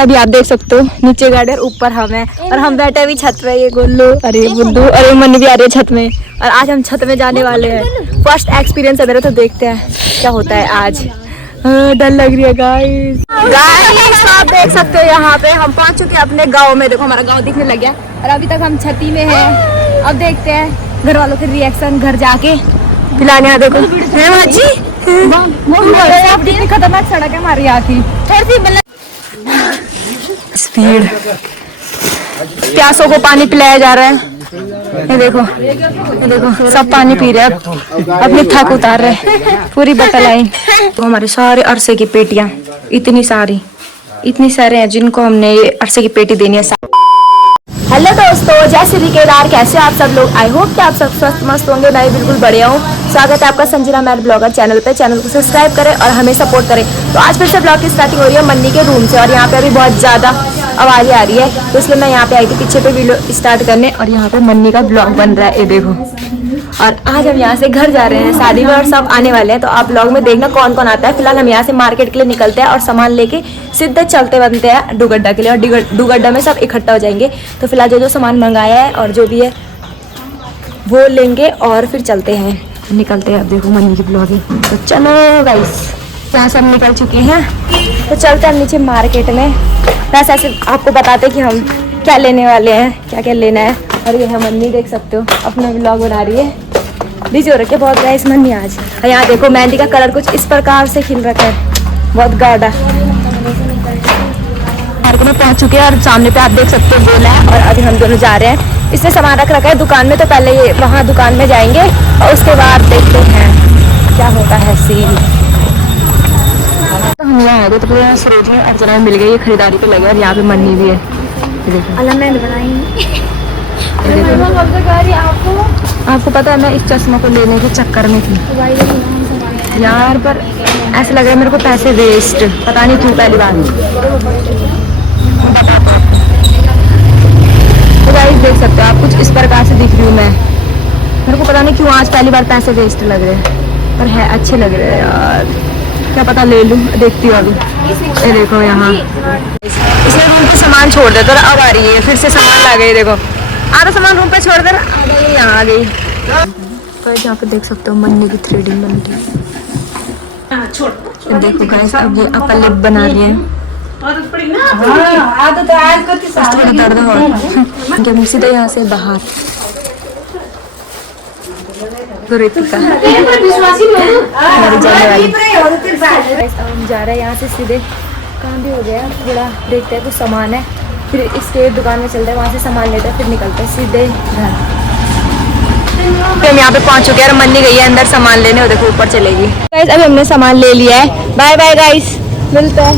अभी आप देख सकते हो नीचे गार्डन, ऊपर हम है और हम बैठे हुए छत पे। ये गोलू, अरे बुद्धू, अरे मन भी आ रही है छत में। और आज हम छत में जाने वाले हैं। फर्स्ट एक्सपीरियंस है मेरा, तो देखते हैं क्या होता है आज। डर लग रही है गाइस। आप देख सकते हो यहाँ पे हम पहुँच चुके हैं अपने गाँव में। देखो हमारा गाँव दिखने लग गया और अभी तक हम छती में है। अब देखते हैं घर वालों के रिएक्शन घर जाके। फिलहाल यहाँ देखो कितनी खतरनाक सड़क है हमारी यहाँ की। स्पीड, प्यासों को पानी पिलाया जा रहा है। ये देखो सब पानी पी रहे हैं, अपनी थक उतार रहे हैं। पूरी बटल लाइन तो हमारे सारे अरसे की पेटियां, इतनी सारे हैं जिनको हमने ये अरसे की पेटी देनी है। हेलो दोस्तों, जय श्री केदार, कैसे आप सब लोग। आई होप कि आप सब स्वस्थ मस्त होंगे। मैं बिल्कुल बढ़िया हूँ। स्वागत है आपका संजना मैड ब्लॉगर चैनल पे। चैनल को सब्सक्राइब करें और हमें सपोर्ट करें। तो आज फिर से ब्लॉग की स्टार्टिंग हो रही है मन्नी के रूम से और यहाँ पे अभी बहुत ज़्यादा आवाज़ें आ रही है, तो इसलिए मैं यहाँ पे आई थी पीछे पे वीडियो स्टार्ट करने। और यहाँ पे मन्नी का ब्लॉग बन रहा है, ये देखो। और आज हम यहाँ से घर जा रहे हैं, शादी में और सब आने वाले हैं, तो आप ब्लॉग में देखना कौन कौन आता है। फिलहाल हम यहाँ से मार्केट के लिए निकलते हैं और सामान लेके सीधे चलते बनते हैं डुगड्डा के लिए। और डुगड्डा में सब इकट्ठा हो जाएंगे। तो फिलहाल जो सामान मंगाया है और जो भी है वो लेंगे और फिर चलते हैं, निकलते हैं। अब देखो मन्नी की ब्लॉगिंग, तो चलो गाइस। यहाँ सब निकल चुके हैं, तो चलते हैं नीचे मार्केट में। बस ऐसे आपको बताते कि हम क्या लेने वाले हैं, क्या क्या लेना है। और ये है मन्नी, देख सकते हो अपना ब्लॉग बना रही है। बिजी हो रखे बहुत गाइस मन्नी आज। और यहाँ देखो मेहंदी का कलर कुछ इस प्रकार से खिल रखा है, बहुत गाढ़ा। मार्केट में पहुँच चुके हैं और सामने पे आप देख सकते हो गोला है। और अभी हम दोनों जा रहे हैं, इसने सामान रख रखा है दुकान में। तो पहले ये वहाँ दुकान में जाएंगे और उसके बाद देखते हैं क्या होता है सीन। तो हम यहाँ आए थे तो पूरा सरोजनी और जरा मिल गई, ये खरीदारी पे लगे। और यहाँ पे मन्नी भी है, आपको पता है मैं इस चश्मा को लेने के चक्कर में थी यार, पर ऐसा लग रहा है मेरे को पैसे वेस्ट, पता नहीं क्यों। पहली बार तो गाइस देख सकते हो आप, कुछ इस प्रकार से दिख रही हूँ मैं। मेरे को पता नहीं क्यों आज पहली बार पैसे वेस्ट लग रहे हैं, पर है अच्छे लग रहे हैं यार। क्या पता ले लूँ, देखती हूँ अभी। ये देखो यहाँ इसने रूम पे सामान छोड़ दे, तो अब आ रही है फिर से सामान ला गई। देखो आधा सामान रूम पे छोड़ कर आ गई, यहाँ आ गई। तो यहाँ पे देख सकते हो मन्नी की 3D बन रही है। देखो गाइस अब ये अपर लिप बना रही है। थोड़ा दर्द हो सीधा यहाँ से बाहर तो रितिका जाने वाली। हम जा रहे हैं यहाँ से सीधे, काम भी हो गया थोड़ा, देखते हैं कुछ सामान है, फिर इसके दुकान में चलते हैं, वहाँ से सामान लेते हैं, फिर निकलते हैं सीधे घर। हम यहाँ पे पहुँच चुके हैं और मन्नी गई है अंदर सामान लेने, और देखो ऊपर चलेगी। गाइस अभी हमने सामान ले लिया है, बाय बाय गाइस, मिलते हैं।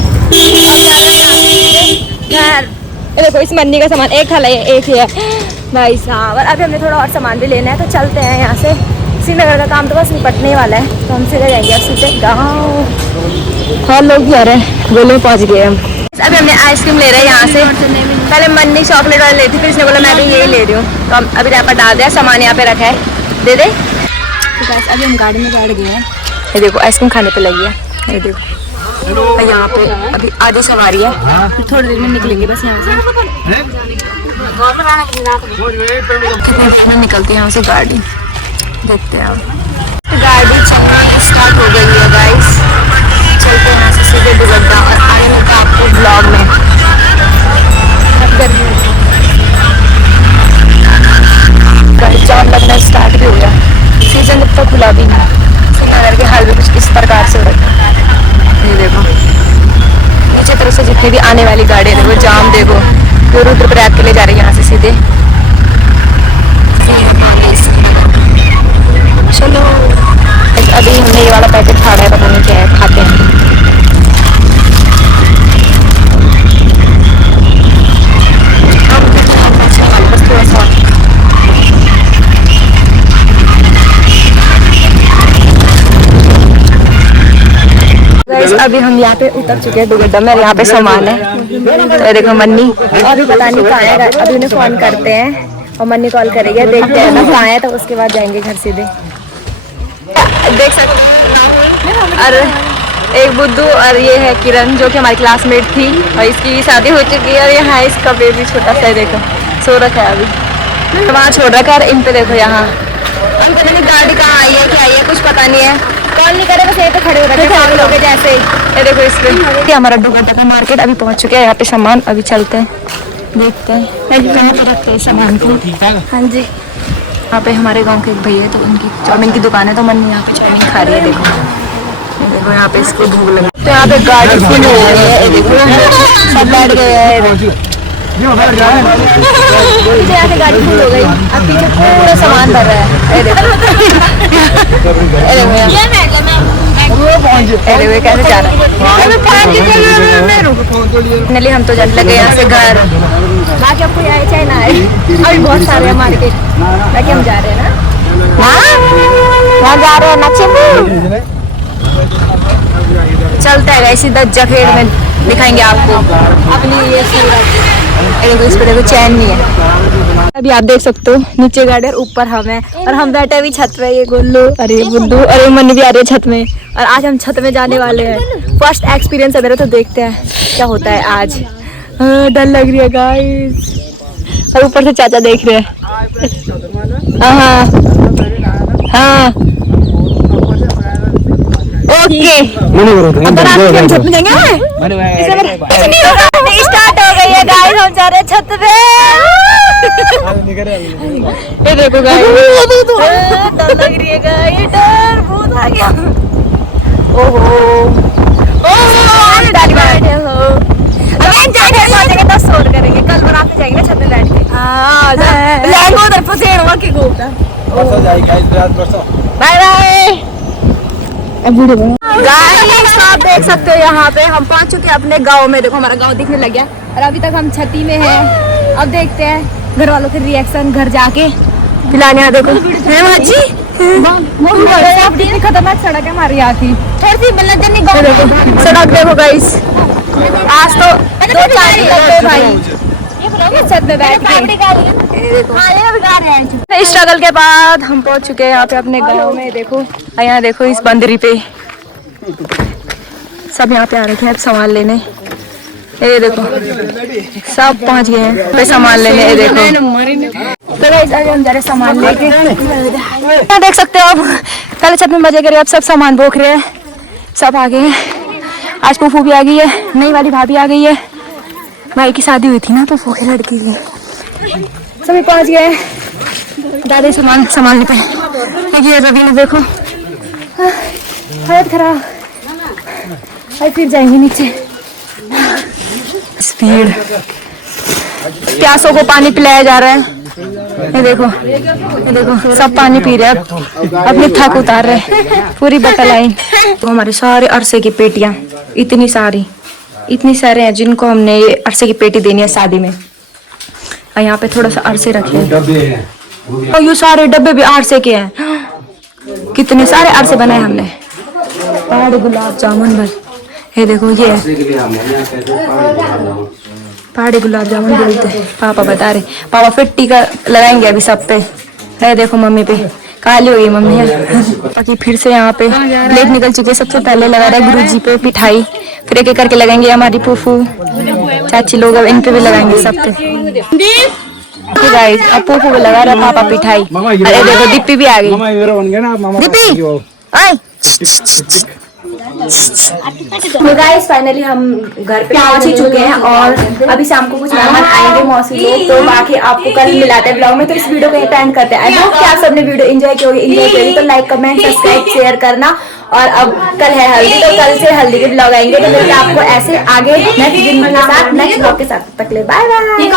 देखो इस मन्नी का सामान एक खाला है, एक ही है भाई साहब। और अभी हमने थोड़ा और सामान भी लेना है, तो चलते हैं यहाँ से। श्रीनगर का काम तो बस निपटने वाला है, तो हम सीधे जाएंगे सीधे गाँव। और लोग भी आ रहे हैं, गोले में पहुँच गए हम। अभी हमने आइसक्रीम ले रहे हैं यहाँ से। पहले मन्नी चॉकलेट वाला लेती, फिर इसने बोला मैं भी यही ले रही हूँ, तो हम अभी यहाँ पर डाल दिया, सामान यहाँ पे रखा है, दे दे। तो बस अभी हम गाड़ी में बैठ गए हैं। ये देखो आइसक्रीम खाने पे लगी है, ये देखो। यहाँ पे अभी आधी सवारी है, फिर थोड़ी देर में निकलेंगे बस यहाँ से। निकलती है यहाँ से गाड़ी, देखते हैं आप। गाड़ी चलना स्टार्ट हो गई है गाइस, चलते हैं यहाँ से सीधे डुगड्डा। और आगे मिलता है आपको ब्लॉग में। गाड़ी जाम लगना स्टार्ट भी हो गया, सीजन जब तक खुला भी नहीं। श्रीनगर के हाल भी कुछ इस प्रकार से हो रखा है। ये देखो नीचे तरफ से जितनी भी आने वाली गाड़ियाँ देखो, जाम देखो। जो रुद्रप्रयाग के लिए जा रही है यहाँ से सीधे। चलो अभी हमने ये वाला पैकेट फाड़ा है, पता नहीं क्या है, खाते हैं। बस थोड़ा सा अभी हम यहाँ पे उतर चुके हैं डुगड्डा में, यहाँ पे सामान है। तो देखो मन्नी, अभी पता नहीं कहाँ है, अभी उन्हें फोन करते हैं और मन्नी कॉल करेगी, देखते हैं ना कहाँ है, तो उसके बाद जाएंगे घर सीधे। देख सकते हैं और एक बुद्धू और ये है किरण जो कि हमारी क्लासमेट थी और इसकी शादी हो चुकी है और यहाँ है इसका बेबी छोटा सा, देखो सो रखा है अभी। वहाँ छोड़ रखा है। इन पे देखो यहाँ पता नहीं गाड़ी कहाँ आई है क्या आई है कुछ पता नहीं है। कॉल नहीं करे बस यहीं पे खड़े हो रखे पागल हो गए जैसे ही। ये देखो इस पे ये हमारा डुगड्डा का मार्केट अभी पहुँच चुके हैं। यहाँ पे सामान अभी चलते हैं देखते हैं कहाँ पे रखते हैं सामान को। हाँ जी यहाँ पे हमारे गांव के एक भैया है तो उनकी चाउमीन की दुकान है तो मम्मी यहाँ पे चाउमीन खा रही है। देखो यहाँ पे इसको भूख लगा तो यहाँ पे गाड़ी फुल हो गई है। देखो सब बैठ गए हैं। यहाँ से गाड़ी फुल हो गई अब पीछे पूरा सामान भर रहा है। ये देखो कैसे जा रहा है। फाइनली हम तो जाने लगे यहाँ से घर। बाकी आपको आए चाहे ना आए अभी बहुत सारे हैं मार्केट बाकी हम जा रहे हैं ना वहाँ जा रहे हैं ना चलता है सीधा जखेड़ में दिखाएंगे आपको अपनी ये सूरत। इस पे देखो चैन नहीं है। अभी आप देख सकते हो नीचे गाड़ी और ऊपर हम है और हम बैठे भी छत पे। ये गोलू अरे ये बुद्धू अरे मनी भी आ रही है छत में और आज हम छत में जाने वाले हैं। फर्स्ट एक्सपीरियंस है मेरा तो देखते हैं क्या होता है आज। डर लग रही है गाइस और ऊपर से चाचा देख रहे हैं। हाँ हाँ ओके हम छत में जाएंगे। स्टार्ट हो गई है गाइस हम जा रहे हैं छत पे। ये देखो गाइस डर लग रही है गाइस डर भूत आ गया। ओहो दादी बैठे हो अब जाके पहुंचेंगे तब शोर करेंगे। कल बारात में जाएंगे छत में बैठ के लैंगो उधर पसेड़वा के गोटा बाय बाय। गाइस आप देख सकते हो यहाँ पे हम पहुँच चुके हैं अपने गांव में। देखो हमारा गांव दिखने लग गया और अभी तक हम छती में हैं। अब देखते हैं घर वालों के रिएक्शन घर जाके। फिलहाल यहाँ देखो खतरनाक सड़क है हमारी यहाँ की। थोड़ी सी देखो सड़क देखो गाइस आज तो 2-4 लोग भाई छत में बैठ के। स्ट्रगल के बाद हम पहुंच चुके हैं यहाँ पे अपने गांव में। देखो यहाँ देखो इस बंदरी पे सब यहाँ पे आ रखे हैं सामान लेने। ये देखो सब पहुंच गए हैं पे सामान लेने। ये देखो तो गाइस अभी हम जा रहे हैं सामान लेके। यहाँ देख सकते हो आप पहले छत में मजे करे अब सब सामान भोग रहे हैं। सब आ गए हैं। आज फूफू भी आ गई है नई वाली भाभी आ गई है। भाई की शादी हुई थी ना तो फूफी लड़की की सभी पहुंच गए। दादा सामान संभालने पे ये रवि ने देखो हालत खराब और फिर जाएंगे नीचे। स्पीड प्यासों को पानी पिलाया जा रहा है। ये देखो सब पानी पी रहे हैं अपनी थक उतार रहे हैं पूरी बटल लाइन। तो हमारे सारे अरसे की पेटियां इतनी सारे हैं जिनको हमने ये अरसे की पेटी देनी है शादी में। और यहाँ पे थोड़ा सा अरसे रखे हैं और ये सारे डब्बे भी अरसे के हैं। कितने सारे अरसे बनाए हमने। पहाड़ी गुलाब जामुन बस ये देखो ये पहाड़ी गुलाब जामुन बोलते हैं। पापा बता रहे पापा फिर टीका लगाएंगे अभी सब पे। है देखो मम्मी पे काली हो गई मम्मी है। बाकी फिर से यहाँ पे प्लेट निकल चुके। सबसे पहले लगा रहे गुरुजी पे मिठाई फिर एक एक करके लगाएंगे हमारी फूफू चाची लोग अब इन पे भी लगाएंगे सब पे। गाइस अब फूफू पे लगा रहा पापा मिठाई। अरे देखो दीप्पी भी आ गई। दीप्पी गाइस फाइनली हम घर पे पहुंच ही चुके हैं और अभी शाम को कुछ मेहमान आएंगे मौसी लोग तो बाकी आपको कल मिलाते हैं ब्लॉग में। तो इस वीडियो को एंड करते हैं। आई होप कि आप सबने वीडियो एंजॉय किया तो लाइक कमेंट सब्सक्राइब शेयर करना। और अब कल है हल्दी तो कल से हल्दी के ब्लॉग आएंगे तो मिलते हैं आपको ऐसे आगे नेक्स्ट दिन के साथ नेक्स्ट ब्लॉग के साथ। तक ले बाय बाय।